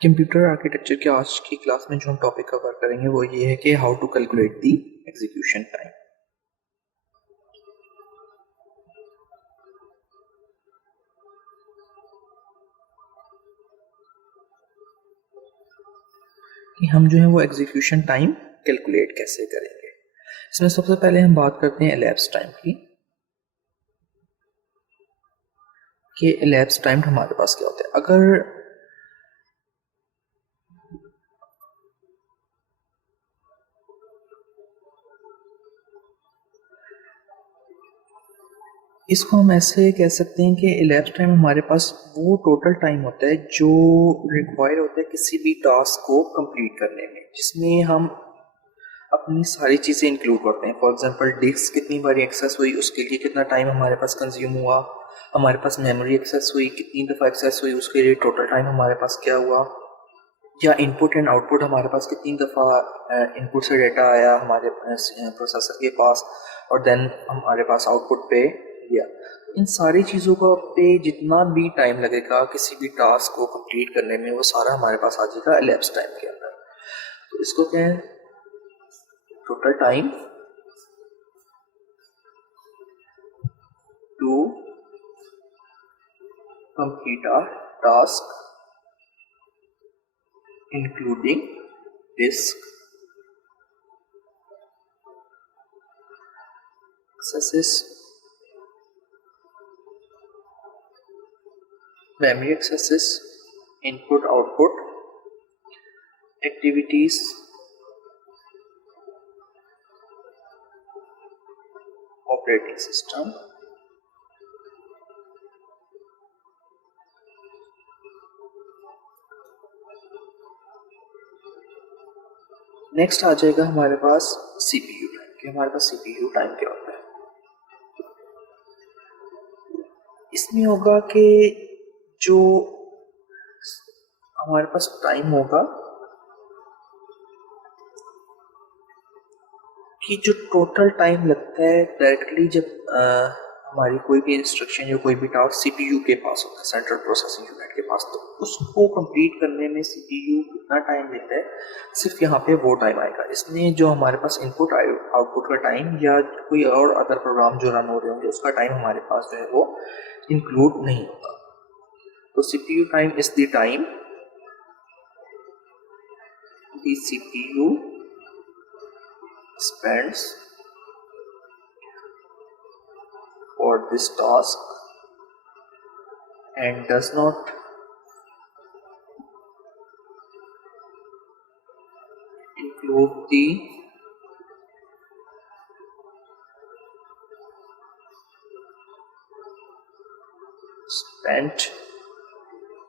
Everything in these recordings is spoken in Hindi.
कंप्यूटर आर्किटेक्चर के आज की क्लास में जो हम टॉपिक कवर करेंगे वो ये है कि how to calculate the execution time. कि हम जो है वो एग्जीक्यूशन टाइम कैलकुलेट कैसे करेंगे। इसमें सबसे पहले हम बात करते हैं एलैप्स टाइम की, कि एलैप्स टाइम हमारे पास क्या होता है। अगर इसको हम ऐसे कह सकते हैं कि elapsed टाइम हमारे पास वो टोटल टाइम होता है जो रिक्वायर होता है किसी भी टास्क को कंप्लीट करने में, जिसमें हम अपनी सारी चीज़ें इंक्लूड करते हैं। फॉर एग्जांपल डिस्क कितनी बार एक्सेस हुई, उसके लिए कितना टाइम हमारे पास कंज्यूम हुआ, हमारे पास मेमोरी एक्सेस हुई, कितनी दफ़ा एक्सेस हुई, उसके लिए टोटल टाइम हमारे पास क्या हुआ, या इनपुट एंड आउटपुट हमारे पास कितनी दफ़ा इनपुट से डेटा आया हमारे प्रोसेसर के पास और देन हमारे पास आउटपुट पे गया। इन सारी चीज़ों का पे जितना भी टाइम लगेगा किसी भी टास्क को कंप्लीट करने में, वो सारा हमारे पास आ जाएगा elapsed टाइम के अंदर। तो इसको क्या है, total time to complete a task including disk accesses, memory accesses, input output, activities, operating system, next आ जाएगा हमारे पास सीपीयू टाइम, कि हमारे पास सीपीयू टाइम क्या होता है। इसमें होगा कि जो हमारे पास टाइम होगा कि जो टोटल टाइम लगता है डायरेक्टली जब हमारी कोई भी इंस्ट्रक्शन या कोई भी टास्क सीपीयू के पास होता है, सेंट्रल प्रोसेसिंग यूनिट के पास, तो उसको कंप्लीट करने में सीपीयू कितना टाइम लेता है, सिर्फ यहाँ पे वो टाइम आएगा। इसमें जो हमारे पास इनपुट आउटपुट का टाइम या कोई और अदर प्रोग्राम जो रन हो रहे होंगे उसका टाइम हमारे पास जो है वो इंक्लूड नहीं होता। तो CPU time is the time the CPU spends for this task and does not include the spent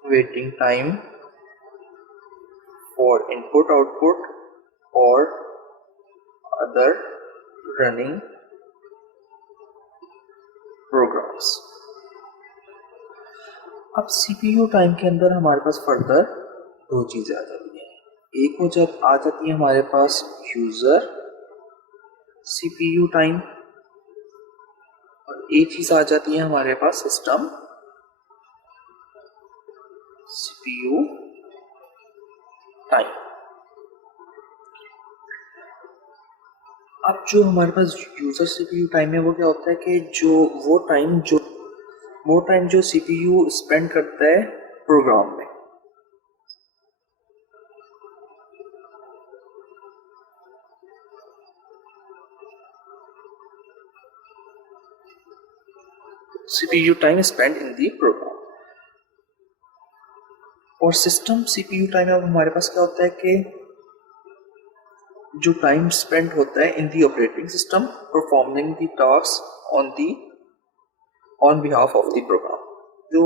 waiting time for input output or other running programs। अब सीपीयू टाइम के अंदर हमारे पास फर्दर दो चीज़ें आ जाती हैं। एक हो जब आ जाती है हमारे पास यूज़र सीपीयू टाइम, और एक चीज़ आ जाती है हमारे पास सिस्टम सीपीयू टाइम। अब जो हमारे पास यूज़र सीपीयू टाइम है वो क्या होता है कि वो टाइम जो सीपीयू स्पेंड करता है प्रोग्राम में। CPU time spend in the program. और सिस्टम सीपीयू टाइम अब हमारे पास क्या होता है कि जो टाइम स्पेंड होता है in the operating system performing the task on behalf of the program. जो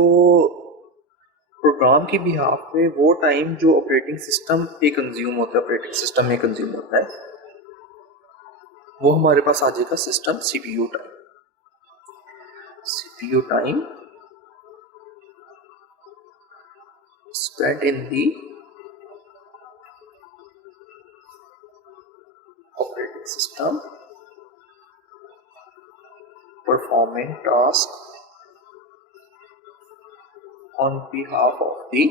प्रोग्राम के बिहाफ पे वो टाइम जो ऑपरेटिंग सिस्टम पे कंज्यूम होता है, ऑपरेटिंग सिस्टम में कंज्यूम होता है, वो हमारे पास आ जाएगा system CPU time. CPU time spent in the operating system performing task on behalf of the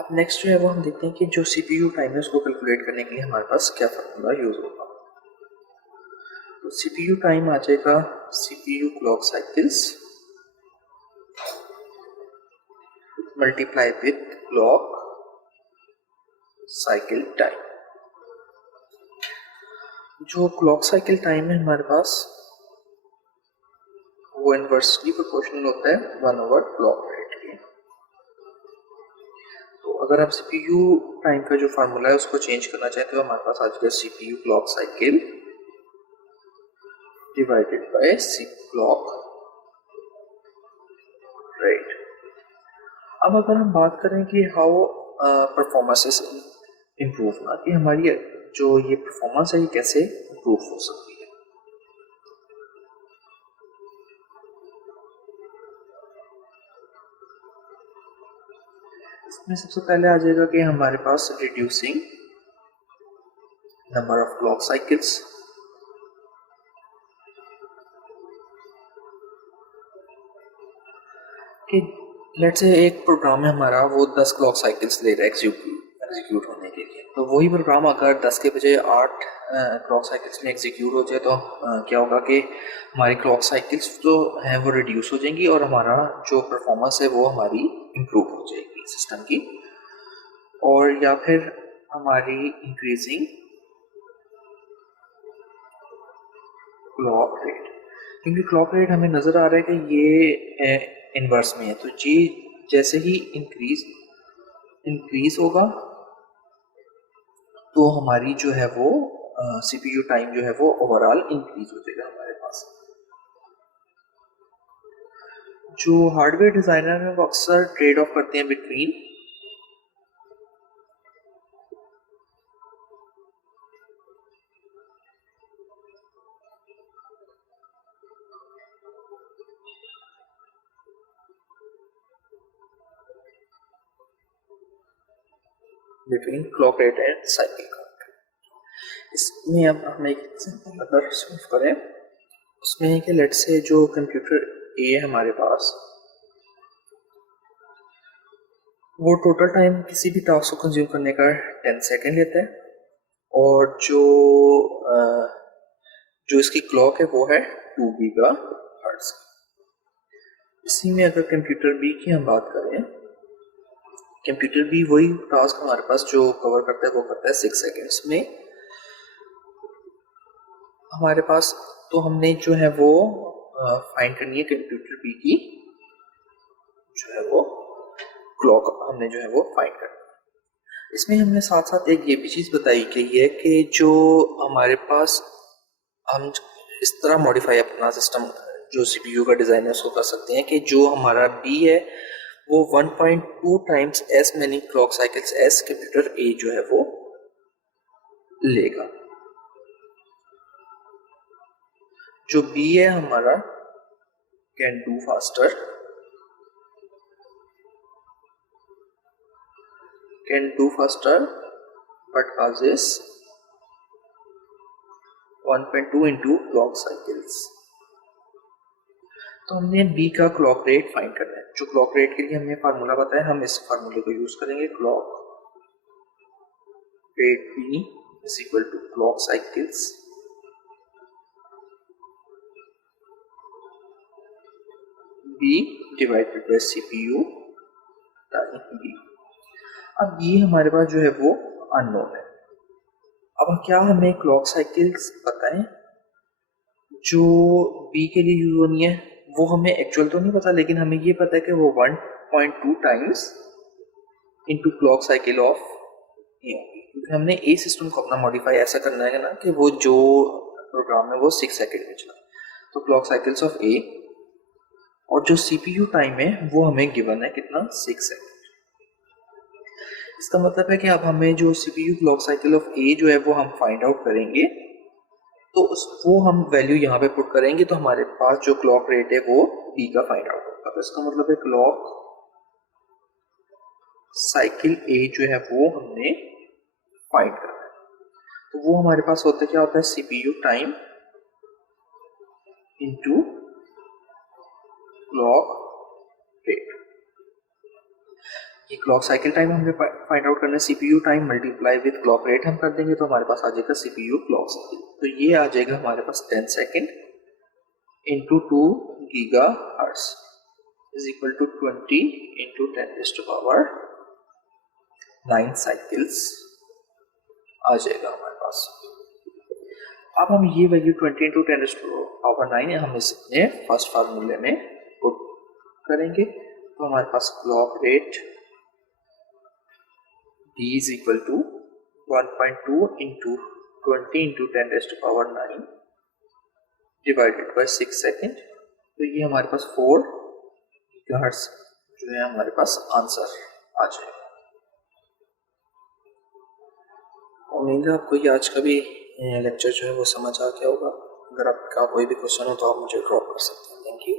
अब नेक्स्ट जो है वो हम देखते हैं कि जो सीपीयू टाइम है उसको कैलकुलेट करने के लिए हमारे पास क्या फार्मूला यूज होगा। तो सीपीयू टाइम आ जाएगा CPU clock cycles multiply with clock cycle time. जो क्लॉक साइकिल टाइम है हमारे पास वो इनवर्सली प्रोपोर्शनल होता है 1/क्लॉक रेट के। तो अगर आप सीपीयू टाइम का जो फार्मूला है उसको चेंज करना चाहते हो हमारे पास आ जाएगा CPU clock cycle divided by C clock rate. अब अगर हम बात करें कि हाउ परफॉर्मेंस इज इम्प्रूव ना, कि हमारी जो ये परफॉर्मेंस है ये कैसे इम्प्रूव हो सकती है। इसमें सबसे पहले आ जाएगा कि हमारे पास reducing number of clock cycles, कि लेट्स से एक प्रोग्राम है हमारा वो 10 क्लॉक साइकिल्स ले रहा है एग्जीक्यूट होने के लिए। तो वही प्रोग्राम अगर 10 के बजाय 8 क्लॉक साइकिल्स में एग्जीक्यूट हो जाए तो क्या होगा कि हमारी क्लॉक साइकिल्स जो हैं वो रिड्यूस हो जाएंगी और हमारा जो परफॉर्मेंस है वो हमारी इम्प्रूव हो जाएगी सिस्टम की। और या फिर हमारी इंक्रीजिंग क्लॉक रेट, क्योंकि क्लॉक रेट हमें नज़र आ रहा है कि ये इन्वर्स में है, तो जी जैसे ही इंक्रीज होगा तो हमारी जो है वो सीपीयू टाइम जो है वो ओवरऑल इंक्रीज हो जाएगा हमारे पास। जो हार्डवेयर डिज़ाइनर है वो अक्सर ट्रेड ऑफ करते हैं between clock rate and cycle count. इसमें अब हम एक एग्जांपल अगर सॉल्व करें, उसमें है कि लेट्स से जो कंप्यूटर ए है हमारे पास वो टोटल टाइम किसी भी टास्क को कंज्यूम करने का 10 सेकेंड लेता है, और जो इसकी क्लॉक है वो है 2 गीगाहर्ट्ज़। इसी में अगर कंप्यूटर बी की हम बात करें, कंप्यूटर बी वही टास्क हमारे पास जो कवर करता है वो करता है 6 सेकेंड्स में हमारे पास। तो हमने जो है वो फाइंड करनी है कंप्यूटर बी की जो है वो क्लॉक हमने जो है वो फाइंड करनी है। इसमें हमने साथ साथ एक ये भी चीज़ बताई गई है कि जो हमारे पास हम इस तरह मॉडिफाई अपना सिस्टम जो सीपीयू का डिज़ाइन है उसको कर सकते हैं कि जो हमारा बी है वो 1.2 times as many clock cycles as computer A जो है वो लेगा। जो बी है हमारा can do faster but causes 1.2 into clock cycles. तो हमने बी का क्लॉक रेट फाइंड करना है। जो क्लॉक रेट के लिए हमें फार्मूला बताया हम इस फार्मूले को यूज करेंगे, clock rate B is equal to clock cycles B divided by CPU time B. अब ये हमारे पास जो है वो अननोन है। अब क्या हमें क्लॉक साइकिल्स पता है जो बी के लिए यूज होनी है, वो हमें एक्चुअल तो नहीं पता, लेकिन हमें ये पता है कि वो 1.2 times into clock cycle of A होगी, क्योंकि हमने ए सिस्टम को अपना मॉडिफाई ऐसा करना है ना कि वो जो प्रोग्राम है वो 6 सेकेंड में चला। तो क्लॉक साइकिल्स ऑफ ए और जो सीपीयू टाइम है वो हमें गिवन है कितना, 6 सेकेंड। इसका मतलब है कि अब हमें जो सीपीयू क्लॉक साइकिल ऑफ ए जो है वो हम फाइंड आउट करेंगे, तो वो हम वैल्यू यहाँ पे पुट करेंगे तो हमारे पास जो क्लॉक रेट है वो बी का फाइंड आउट होगा। तो इसका मतलब है क्लॉक साइकिल ए जो है वो हमने फाइंड करना है। तो वो हमारे पास क्या होता है CPU time into clock rate. ये क्लॉक साइकिल टाइम हमें फाइंड आउट करना है, CPU time multiply with clock rate हम कर देंगे तो हमारे पास आ जाएगा सीपीयू क्लॉक साइकिल। तो ये आ जाएगा हमारे पास 10 second into 2 gigahertz is equal to 20 into 10⁻⁹ cycles आ जाएगा हमारे पास। अब हम ये वैल्यू 20 इंटू 10⁻⁹ हम इसने फर्स्ट फार्मूले में पुट करेंगे तो हमारे पास clock rate D is equal to 1.2 into 20 into 10⁻⁹ divided by 6 second. तो ये हमारे पास 4 गीगाहर्ट्ज जो है हमारे पास आंसर आ जाएगा। उम्मीद है आपको ये आज का भी लेक्चर जो है वो समझ आ गया होगा। अगर आपका कोई भी क्वेश्चन हो तो आप मुझे ड्रॉप कर सकते हैं। Thank you.